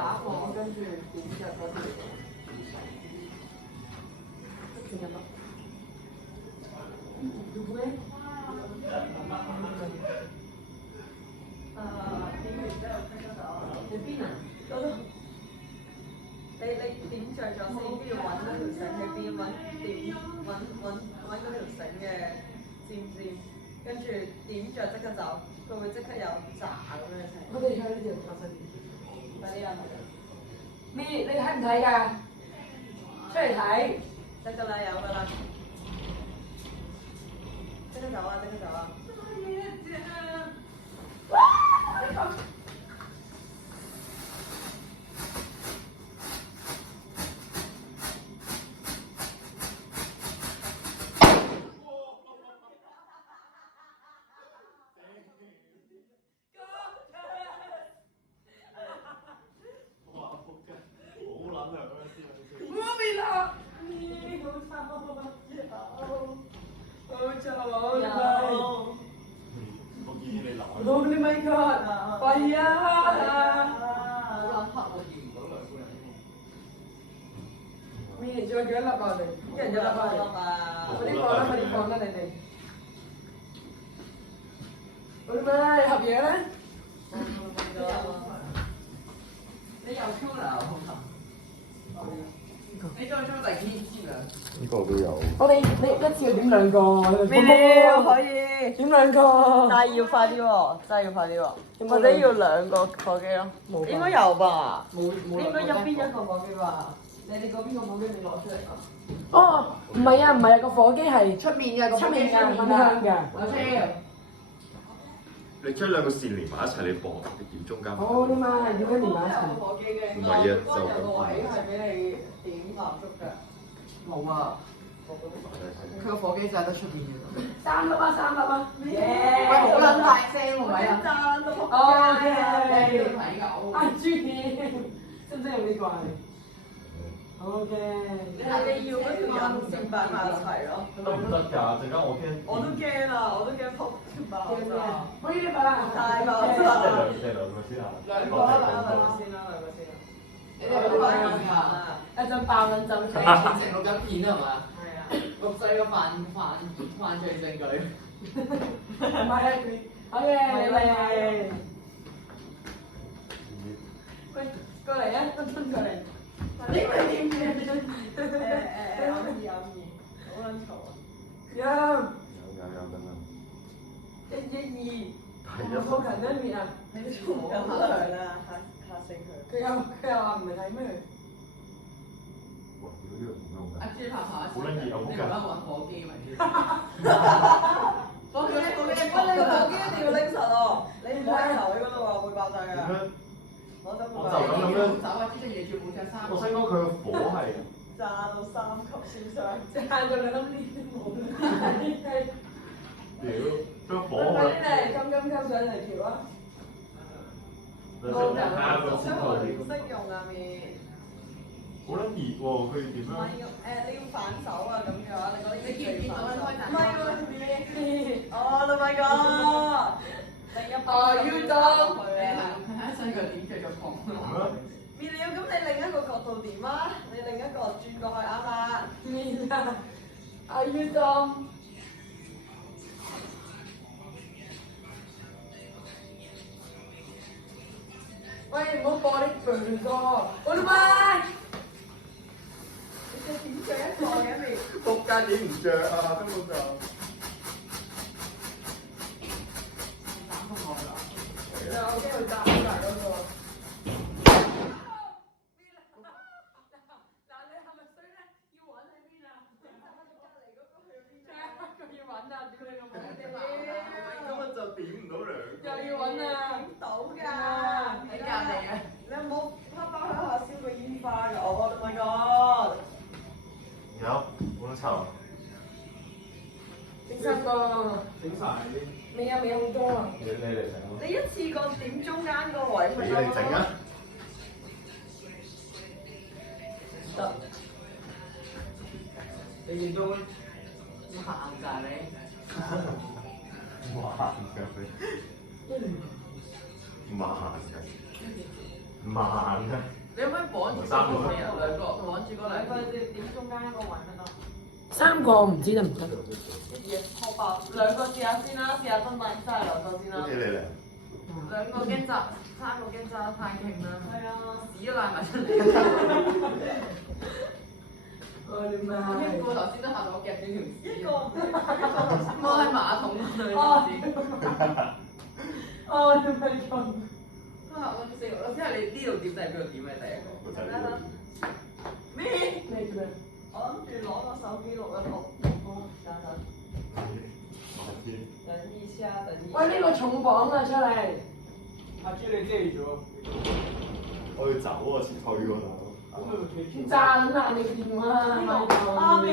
打火，跟住點着嗰條全日咯。要唔要？點完之後出嗰度。喺邊啊？嗰度。你點着咗先，跟住揾嗰條繩喺邊，揾嗰條繩嘅尖，跟住點着即刻走，佢會即刻有炸咁樣聲。我哋睇呢條發生快啲啊！咩？你睇唔睇㗎？出嚟睇。得㗎啦，有㗎啦。即刻走啊！即刻走啊！Oh my god！係啊！好黑我見唔到兩個人。面仲有幾多粒啊？我哋一人一粒啊！快啲放啦！快啲放啦！你哋。我哋咪合嘢咧？你又抽啦，好唔好？你再抽第幾支啊？呢個都有。我哋你一次要點兩個？可以。點兩個？但係要快啲喎，真係要快啲喎，或者要兩個火機咯。應該有吧？應該入邊一個火機吧？你哋嗰邊個火機未攞出嚟啊？哦，唔係啊，唔係啊，個火機係出面嘅，出面㗎，分香㗎。我知。你將兩個線連埋一齊，你放你點中間。我啲媽係點樣連埋一齊？火機嘅，唔係啊，就咁。有個位係俾你點蠟燭㗎。冇啊。佢個火機就喺得出邊嘅。三粒啊！喂，好撚大聲喎，咪啊！爭到O K。睇㗎。啊，豬片，識唔識用呢個啊？O K。你要嗰條引線擺埋一齊咯。得唔得㗎？陣間我驚。我都驚啊！我都驚撲爆炸。可以吧？大爆炸。即係兩個先啊。兩個先啦。你哋好快面㗎。一陣爆撚陣成錄緊片係嘛？係啊。錄製個犯罪證據。唔係啊，佢好嘅，嚟。喂，過嚟啊，敦過嚟。呢個點嘅？有意，好撚嘈啊！有。有等等。112。好近一面啊！你都嘈緊啦，嚇死佢。佢又話唔係睇咩？哇！呢個咁樣阿豬爬爬。好撚熱啊！好你緊。而家玩火機咪先？火機一定要拎實喎，你唔可以留喺嗰度啊，會爆炸㗎。點樣？我就我就咁樣。走啊！呢隻嘢仲冇着衫。我想講佢個火係。炸到3級燒傷。炸到兩粒呢冇啦！屌，將火快啲去。嚟，金上嚟調啊！睇下個先因為我唔識用啊面。好撚熱喎！佢點樣？唔係你要反手啊咁嘅話，你嗰啲你見唔見到開彈？唔係喎，Oh my god！另一邊要當佢啊！佢喺細個點着咗狂面料咁你另一個角度點啊？你另一個轉過去啱啦。面啊！要當。喂，唔好播啲肥歌，我的媽！你點着一個嘅面？仆街點唔着啊？根本就。打風我啦。有機會炸埋嗰個。嗱，你係咪衰咧？要揾喺邊啊？隔離嗰個去邊啊？佢要揾啊！屌你老母！根本就點唔到兩個。又要揾啊！點到㗎？喺隔離啊！你有冇黑包喺下燒過煙花㗎？Oh my god！有，好臭。整三個。整晒啲。未啊，未好多啊。你嚟整咯。你一次過點中間個位咪你嚟整啊！得。你見到要行曬你。哇！唔該你。唔係。慢啊！你可唔可以綁住嗰個嘢啊？兩個綁住嗰兩個，點中間一個位咪得？三個唔知得唔得？學白兩個試下先啦，試下真係真係兩個先啦。 O K 你嚟。兩個驚扎，三個驚扎得太勁啦。係啊，屎都賴埋出嚟。我哋媽！呢個頭先都嚇到我夾住條屎。一個我喺馬桶嗰度。哦，做咩咁？啊！我死我！即係你呢度點定係邊度點嘅第一個？就係呢咩？你做咩？我諗住攞個手機錄一錄。等等。等一下，等一下。喂，呢個重磅啊，出嚟！阿朱你知咗？我要走啊，先退嗰度。炸緊啊！你個電話啱咩？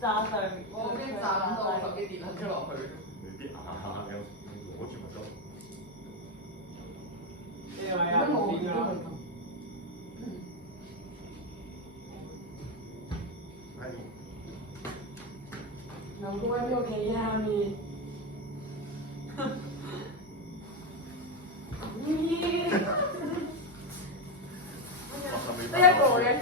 炸上，我驚炸緊到手機跌咗落去。你啲牙有攞住咪得。你係咪啊？點啊？有個喺邊度企下面？得一個嘅。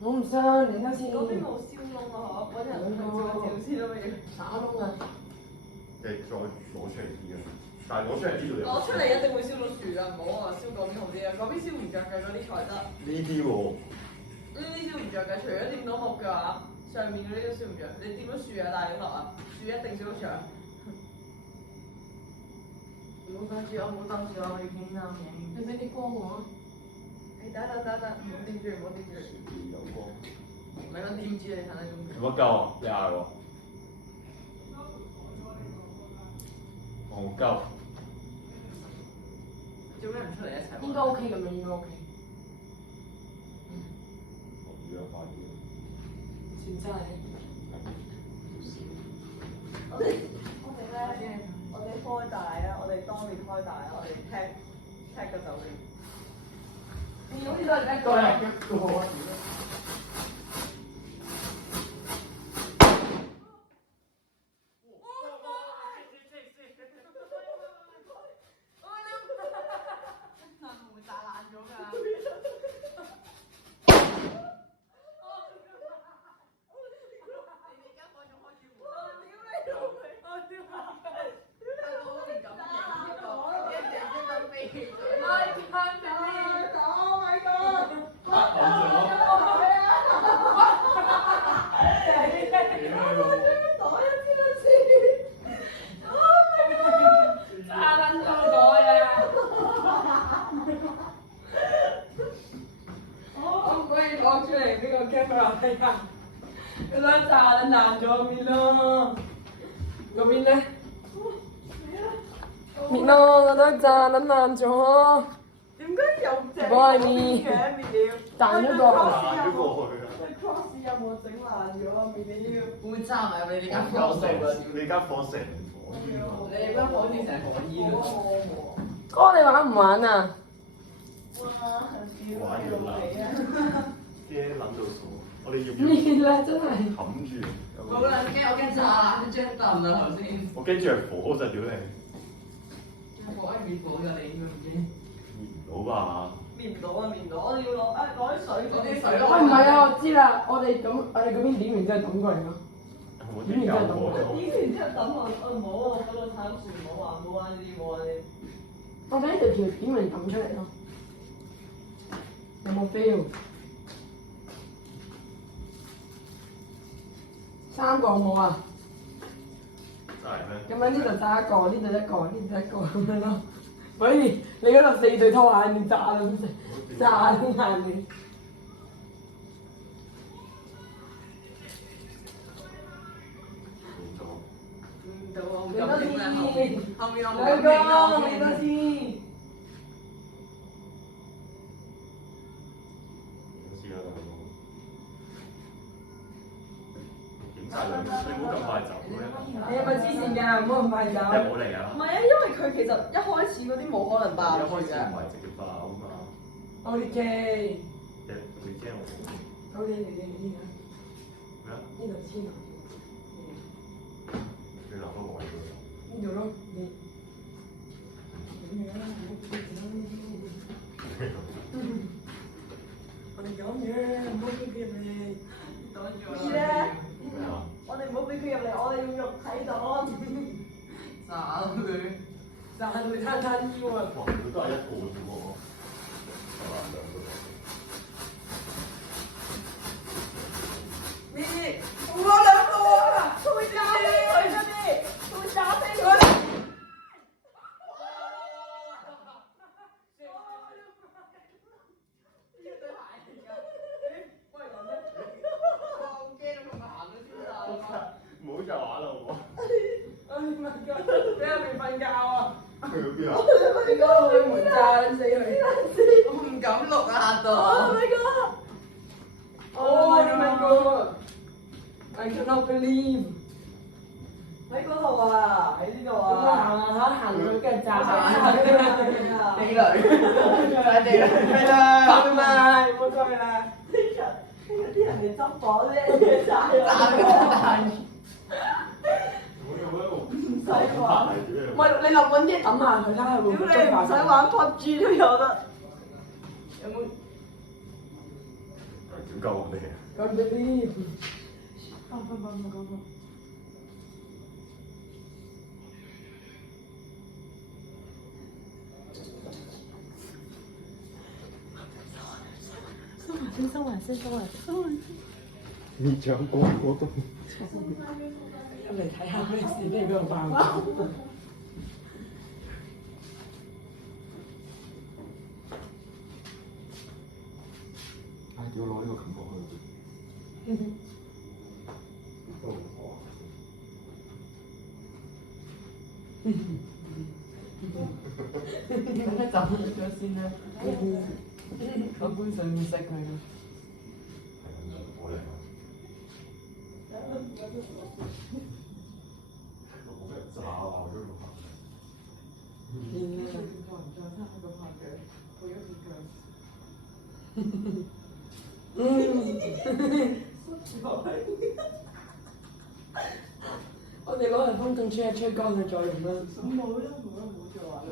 我唔信，你睇先。嗰邊冇燒窿啊！嗬，揾人去做個照先咯，打窿啊！誒，再攞出嚟啲啊！但係攞出嚟呢度有。攞出嚟一定會燒到樹㗎，唔好啊！燒嗰邊好啲啊，嗰邊燒唔着嘅嗰啲材質。呢啲喎。呢啲燒唔着嘅，除咗掂到木嘅話，上面嗰啲都燒唔着。你掂到樹啊，大影落啊，樹一定燒得着。唔好等住我，唔好等住我，我要影啊影。你俾啲光我。等，唔好掂住，唔好掂住。有光。唔係講掂住你睇得中。有乜鳩啊？廿喎。戇鳩。做咩唔出嚟一齊玩？應該 OK 咁樣，應該 OK。我要快啲。算真係。我哋咧，我哋開大啊！我哋當年開大啊！我哋踢個酒店。你好似都係一個嚟。一個。佢想炸得爛咗面咯，嗰邊咧？面咯，我都炸得爛咗。點解有隻嘅面料？彈咗個。彈咗過去啊！佢 cross 有冇整爛咗啊？面料會唔會炸埋入你間有房度啊？你間房成火煙啊！你間房好似成火煙啊！哥，你玩唔玩啊？玩完啦，驚諗到傻，我哋要唔要面啦，真係。冚住？好啦，我驚炸爛啲張凳啦頭先。我驚住係火就屌你，我可以滅火㗎，你應該已經。滅唔到吧？滅唔到啊！滅唔到，我哋要攞啲水，攞啲水喂，唔係啊，我知啦，我哋嗰邊點完之後抌過嚟咯。我點搞火咗？點完之後抌落，唔好啊！嗰個太樹唔好玩，唔好玩呢啲，唔好玩呢啲。我睇條條點嚟抌出嚟咯。有冇 feel？三個好冇啊？真係咩？咁樣呢度炸一個，呢度一個，呢度一個咁樣咯。喂，你嗰度4對拖鞋，你炸啦咁滯，炸都爛你。唔到啊！咁點咧？後面我冇兩個，你多先。試下曬兩，你唔好咁快走咧。你係咪黐線㗎？唔好咁快走。你冇嚟啊唔？係啊，因為佢其實一開始嗰啲冇可能爆一住嘅。開始唔係直接爆啊嘛。我哋嘅，你驚我我哋你先啊，咩啊？呢度先啊，你留多個位佢。呢度咯，你。我哋咁嘅，唔好叫佢入嚟。二咧，咩啊？我哋唔好俾佢入嚟，我哋用肉體擋。炸佢，炸佢攤攤腰啊！哇！佢都係一個啫喎，係嘛？兩個。呢啲，我兩個啊，佢會炸飛佢嗰啲，佢會炸飛佢。唔好再玩啦，好唔好？哎呀媽呀！你喺入面瞓覺啊？去咗邊啊？你嗰個會門炸死佢！我唔敢錄啊，嚇到。Oh my god！ Oh my god! I cannot believe！喺嗰度啊，喺呢度咁我啊。行下行咗跟住炸死地雷，快地雷，係啦。拜拜，唔好再啦。啲人嚟執房啫，炸佢。唔使玩。唔係你立揾啲抌下佢，睇下會唔會屌你唔使玩 PUBG 都有得。有冇？點救我哋啊？咁嗰啲，你講我都。入嚟睇下咩事，你喺邊度爆爆？要攞呢個琴過去。都唔好啊！等佢走咗先啦。我搬上面識佢啦。我嚟啊！我好想炸啊！我都要拍。我哋攞嚟風筒吹一吹乾佢再用啦。冇啦，冇啦，冇做啊。